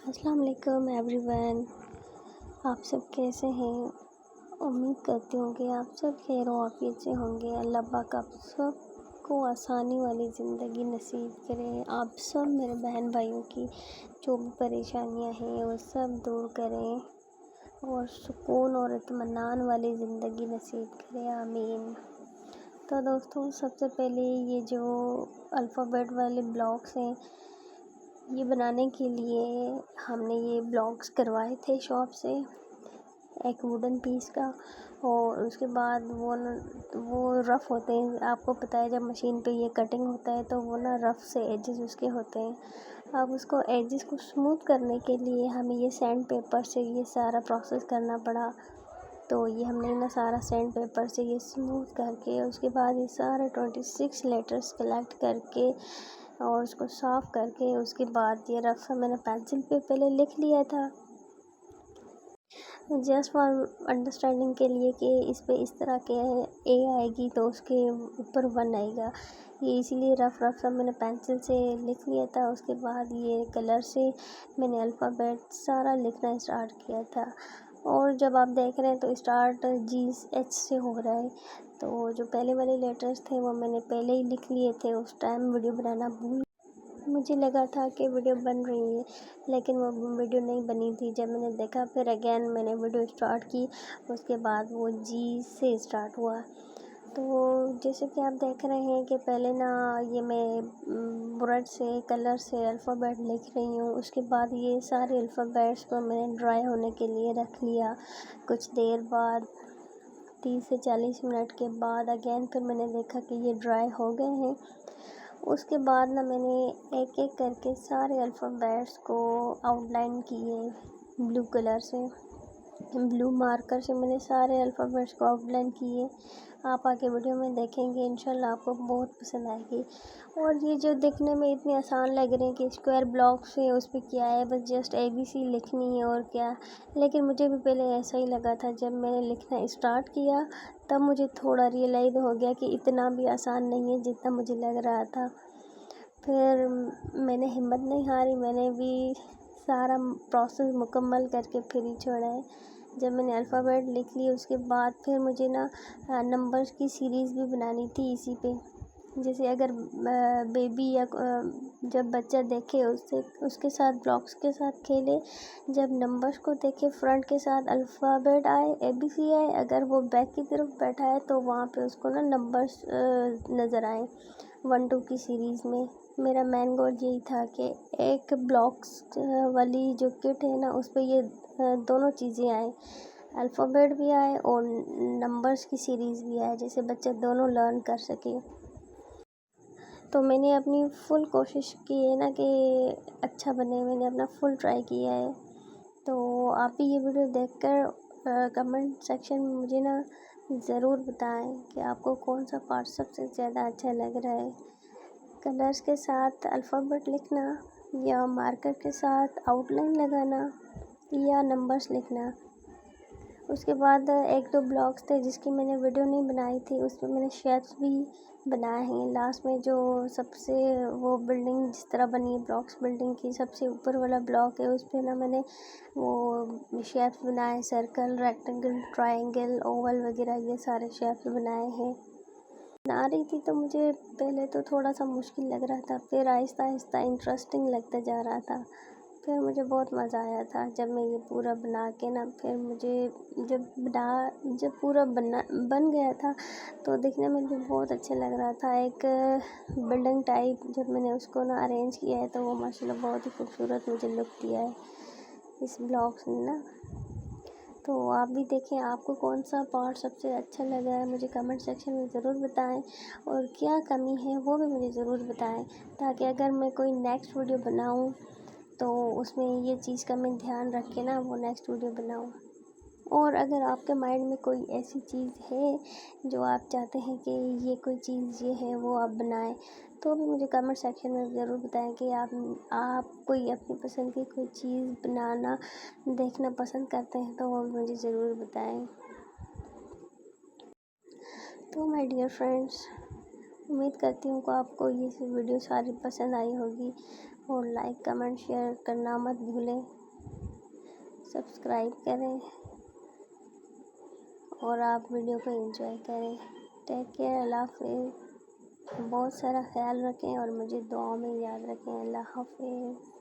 अस्सलाम वालेकुम एवरीवन। आप सब कैसे हैं? उम्मीद करती हूँ कि आप सब खैर आफियत से होंगे। अल्लाह पाक आप सबको आसानी वाली ज़िंदगी नसीब करें। आप सब मेरे बहन भाइयों की जो भी परेशानियाँ हैं वो सब दूर करें और सुकून और इत्मीनान वाली ज़िंदगी नसीब करें, आमीन। तो दोस्तों, सबसे पहले ये जो अल्फ़ाबेट वाले ब्लॉक्स हैं, ये बनाने के लिए हमने ये ब्लॉक्स करवाए थे शॉप से, एक वुडन पीस का। और उसके बाद वो रफ़ होते हैं, आपको पता है जब मशीन पे ये कटिंग होता है तो वो ना रफ़ से एजेस उसके होते हैं। अब उसको एजेस को स्मूथ करने के लिए हमें ये सैंड पेपर से ये सारा प्रोसेस करना पड़ा। तो ये हमने ना सारा सैंड पेपर से ये स्मूथ करके उसके बाद ये सारे 26 लेटर्स कलेक्ट करके और उसको साफ़ करके उसके बाद ये रफ़ मैंने पेंसिल पे पहले लिख लिया था, जस्ट फॉर अंडरस्टैंडिंग के लिए कि इस पे इस तरह के ए आएगी तो उसके ऊपर 1 आएगा। ये इसीलिए रफ़ सब मैंने पेंसिल से लिख लिया था। उसके बाद ये कलर से मैंने अल्फ़ाबेट सारा लिखना स्टार्ट किया था। और जब आप देख रहे हैं तो स्टार्ट GH से हो रहा है। तो जो पहले वाले लेटर्स थे वो मैंने पहले ही लिख लिए थे। उस टाइम वीडियो बनाना भूल मुझे लगा था कि वीडियो बन रही है, लेकिन वो वीडियो नहीं बनी थी। जब मैंने देखा फिर अगेन मैंने वीडियो स्टार्ट की, उसके बाद वो जी से स्टार्ट हुआ। तो जैसे कि आप देख रहे हैं कि पहले ना ये मैं ब्रश से कलर से अल्फ़ाबेट लिख रही हूँ। उसके बाद ये सारे अल्फ़ाबेट्स को मैंने ड्राई होने के लिए रख लिया। कुछ देर बाद 30 से 40 मिनट के बाद अगेन फिर मैंने देखा कि ये ड्राई हो गए हैं। उसके बाद ना मैंने एक एक करके सारे अल्फ़ाबेट्स को आउटलाइन किए ब्लू कलर से, ब्लू मार्कर से मैंने सारे अल्फ़ाबेट्स को आउटलाइन किए। आप आगे वीडियो में देखेंगे, इंशाल्लाह आपको बहुत पसंद आएगी। और ये जो दिखने में इतने आसान लग रहे हैं कि स्क्वायर ब्लॉक्स है, उस पर क्या है, बस जस्ट ABC लिखनी है और क्या। लेकिन मुझे भी पहले ऐसा ही लगा था। जब मैंने लिखना स्टार्ट किया तब मुझे थोड़ा रियलाइज़ हो गया कि इतना भी आसान नहीं है जितना मुझे लग रहा था। फिर मैंने हिम्मत नहीं हारी, मैंने भी सारा प्रोसेस मुकम्मल करके फिर ही छोड़ा है। जब मैंने अल्फ़ाबेट लिख लिए उसके बाद फिर मुझे ना नंबर्स की सीरीज़ भी बनानी थी इसी पे। जैसे अगर बेबी या जब बच्चा देखे उसके साथ ब्लॉक्स के साथ खेले, जब नंबर्स को देखे फ्रंट के साथ अल्फ़ाबेट आए, ABC आए, अगर वो बैक की तरफ बैठा है तो वहाँ पे उसको ना नंबर्स नज़र आए 1-2 की सीरीज़ में। मेरा मेन गोल यही था कि एक ब्लॉक्स वाली जो किट है ना उस पे ये दोनों चीज़ें आए, अल्फ़ाबेट भी आए और नंबर्स की सीरीज़ भी आए, जैसे बच्चा दोनों लर्न कर सके। तो मैंने अपनी फुल कोशिश की है ना कि अच्छा बने, मैंने अपना फुल ट्राई किया है। तो आप भी ये वीडियो देखकर कमेंट सेक्शन में मुझे ना ज़रूर बताएं कि आपको कौन सा पार्ट सबसे ज़्यादा अच्छा लग रहा है, कलर्स के साथ अल्फ़ाबेट लिखना या मार्कर के साथ आउटलाइन लगाना या नंबर्स लिखना। उसके बाद 1-2 ब्लॉक्स थे जिसकी मैंने वीडियो नहीं बनाई थी, उसमें मैंने शेप्स भी बनाए हैं। लास्ट में जो सबसे वो बिल्डिंग जिस तरह बनी है, ब्लॉक्स बिल्डिंग की सबसे ऊपर वाला ब्लॉक है, उस पर ना मैंने वो शेप्स बनाए, सर्कल, रेक्टेंगल, ट्रायंगल, ओवल वगैरह ये सारे शेप्स बनाए हैं। बना रही थी तो मुझे पहले तो थोड़ा सा मुश्किल लग रहा था, फिर आहिस्ता आहिस्ता इंटरेस्टिंग लगता जा रहा था। फिर मुझे बहुत मज़ा आया था जब मैं ये पूरा बना के ना, फिर मुझे जब पूरा बन गया था तो दिखने में भी बहुत अच्छा लग रहा था। एक बिल्डिंग टाइप जब मैंने उसको ना अरेंज किया है तो वो माशाल्लाह बहुत ही खूबसूरत मुझे लुक दिया है इस ब्लॉग्स ने ना। तो आप भी देखें, आपको कौन सा पार्ट सबसे अच्छा लगा है मुझे कमेंट सेक्शन में ज़रूर बताएं, और क्या कमी है वो भी मुझे ज़रूर बताएं, ताकि अगर मैं कोई नेक्स्ट वीडियो बनाऊं तो उसमें ये चीज़ का मैं ध्यान रख के ना वो नेक्स्ट वीडियो बनाऊं। और अगर आपके माइंड में कोई ऐसी चीज़ है जो आप चाहते हैं कि ये कोई चीज़ ये है वो आप बनाएं, तो भी मुझे कमेंट सेक्शन में ज़रूर बताएं कि आप कोई अपनी पसंद की कोई चीज़ बनाना देखना पसंद करते हैं तो वो मुझे ज़रूर बताएं। तो माय डियर फ्रेंड्स, उम्मीद करती हूँ कि आपको ये वीडियो सारी पसंद आई होगी और लाइक कमेंट शेयर करना मत भूलें, सब्सक्राइब करें और आप वीडियो को एंजॉय करें। टेक केयर, अल्लाह हाफिज़। बहुत सारा ख्याल रखें और मुझे दुआ में याद रखें। अल्लाह हाफिज़।